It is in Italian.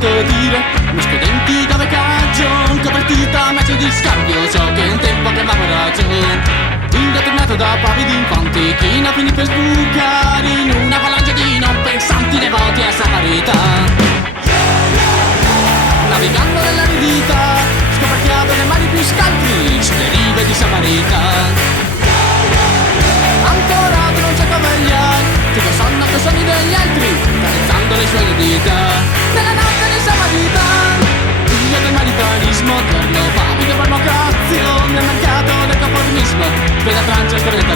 sentito dire, miscredenti dove cagion, convertita mezzo di scambio, so che un tempo chiamavo ragione. Indeterminato da pavi di infanti, chi ne finì per sbucare in una valanga di non pensanti devoti a Samarità. Navigando nell'aridità, scoperchiate le mari più scaltri sulle rive di Samarità. Ancora tu non c'è dove vegliare, ti sonno coi sogni degli altri, carezzando le sue dita. Nella notte di Samarità, figlio del maritanismo, torno pavido per vocazione, nel mercato del conformismo, per la Francia scorretta